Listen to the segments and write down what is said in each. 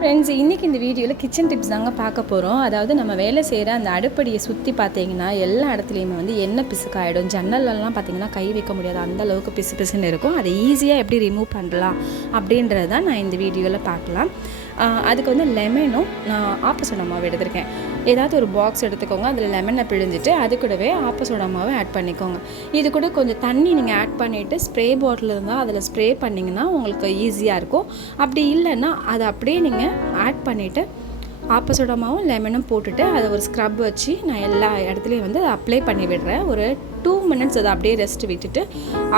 Friends இன்றைக்கி இந்த வீடியோவில் கிச்சன் டிப்ஸ் தாங்க பார்க்க போகிறோம் அதாவது நம்ம வேலை செய்கிற அந்த அடுப்படியை சுற்றி பார்த்தீங்கன்னா எல்லா இடத்துலையுமே வந்து என்ன பிசுக்காயிடும். ஜன்னல்லலாம் பார்த்தீங்கன்னா கை வைக்க முடியாது. அந்த அளவுக்கு பிசு பிசுன்னு இருக்கும். அதை ஈஸியாக எப்படி ரிமூவ் பண்ணலாம் அப்படின்றது தான் நான் இந்த வீடியோவில் பார்க்கலாம். அதுக்கு வந்து லெமனும் நான் ஆப்பசோடா மாவு எடுத்திருக்கேன். ஏதாவது ஒரு பாக்ஸ் எடுத்துக்கோங்க அதில் லெமனை பிழிஞ்சிட்டு அது கூடவே ஆப்பசோடா மாவை ஆட் பண்ணிக்கோங்க. இது கூட கொஞ்சம் தண்ணி நீங்கள் ஆட் பண்ணிவிட்டு ஸ்ப்ரே பாட்டில் இருந்தால் அதில் ஸ்ப்ரே பண்ணிங்கன்னா உங்களுக்கு ஈஸியாக இருக்கும். அப்படி இல்லைன்னா அதை அப்படியே நீங்கள் ஆட் பண்ணிவிட்டு ஆப்பசோடாமாவும் லெமனும் போட்டுட்டு அதை ஒரு ஸ்க்ரப் வச்சு நான் எல்லா இடத்துலையும் வந்து அதை அப்ளை பண்ணி விடுறேன். ஒரு டூ மினிட்ஸ் அதை அப்படியே ரெஸ்ட் விட்டுட்டு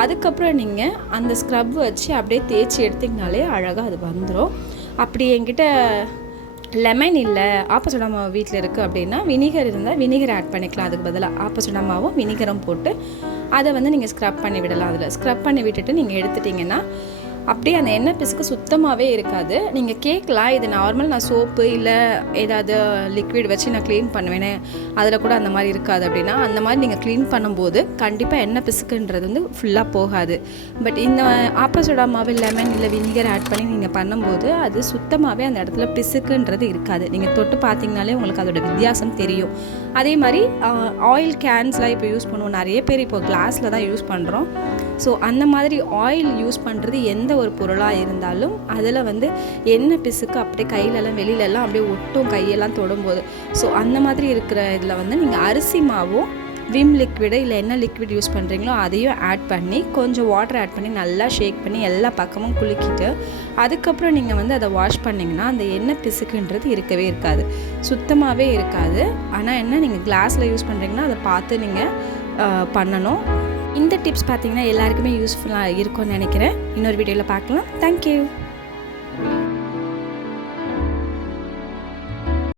அதுக்கப்புறம் நீங்கள் அந்த ஸ்க்ரப் வச்சு அப்படியே தேய்ச்சி எடுத்திங்கனாலே அழகாக அது வந்துடும் அப்படி என்கிட்ட லெமன் இல்லை ஆப்பசோடா மாவு வீட்டில் இருக்குது அப்படின்னா வினிகர் இருந்தால் வினிகர் ஆட் பண்ணிக்கலாம். அதுக்கு பதிலாக ஆப்பசோடா மாவும் வினிகரும் போட்டு அதை வந்து நீங்கள் ஸ்க்ரப் பண்ணி விடலாம். அதில் ஸ்க்ரப் பண்ணி விட்டுட்டு நீங்கள் எடுத்துட்டிங்கன்னா அப்படியே அந்த எண்ணெய் பிசுக்கு சுத்தமாகவே இருக்காது. நீங்கள் கேட்கலாம் இது நார்மல் நான் சோப்பு இல்லை ஏதாவது லிக்விட் வச்சு நான் க்ளீன் பண்ணுவேனே அதில் கூட அந்த மாதிரி இருக்காது அப்படின்னா அந்த மாதிரி நீங்கள் க்ளீன் பண்ணும்போது கண்டிப்பாக எண்ணெய் பிசுக்குன்றது வந்து ஃபுல்லாக போகாது. பட் இந்த ஆப்போசோடா மாவு லெமன் இல்லை வினிகர் ஆட் பண்ணி நீங்கள் பண்ணும்போது அது சுத்தமாகவே அந்த இடத்துல பிசுக்குன்றது இருக்காது. நீங்கள் தொட்டு பார்த்தீங்கனாலே உங்களுக்கு அதோட வித்தியாசம் தெரியும். அதே மாதிரி ஆயில் கேன்ஸ்லாம் இப்போ யூஸ் பண்ணுவோம். நிறைய பேர் இப்போ கிளாஸில் தான் யூஸ் பண்ணுறோம் ஸோ அந்த மாதிரி ஆயில் யூஸ் பண்ணுறது எந்த ஒரு பொருளாக இருந்தாலும் அதில் வந்து எண்ணெய் பிசுக்கு அப்படியே கையிலலாம் வெளியிலலாம் அப்படியே ஒட்டும் கையெல்லாம் தொடும்போது. ஸோ அந்த மாதிரி இருக்கிற இதில் வந்து நீங்கள் அரிசி மாவும் விம் லிக்விடு இல்லை என்ன லிக்விட் யூஸ் பண்ணுறீங்களோ அதையும் ஆட் பண்ணி கொஞ்சம் வாட்டர் ஆட் பண்ணி நல்லா ஷேக் பண்ணி எல்லா பக்கமும் குலுக்கிட்டு அதுக்கப்புறம் நீங்கள் வந்து அதை வாஷ் பண்ணிங்கன்னா அந்த எண்ணெய் பிசுக்குன்றது இருக்கவே இருக்காது. சுத்தமாகவே இருக்காது. ஆனால் என்ன நீங்கள் கிளாஸில் யூஸ் பண்ணுறீங்கன்னா அதை பார்த்து நீங்கள் பண்ணணும். இந்த டிப்ஸ் பார்த்திங்கன்னா எல்லாருக்குமே யூஸ்ஃபுல்லாக இருக்கும்னு நினைக்கிறேன். இன்னொரு வீடியோவில் பார்க்கலாம். தேங்க்யூ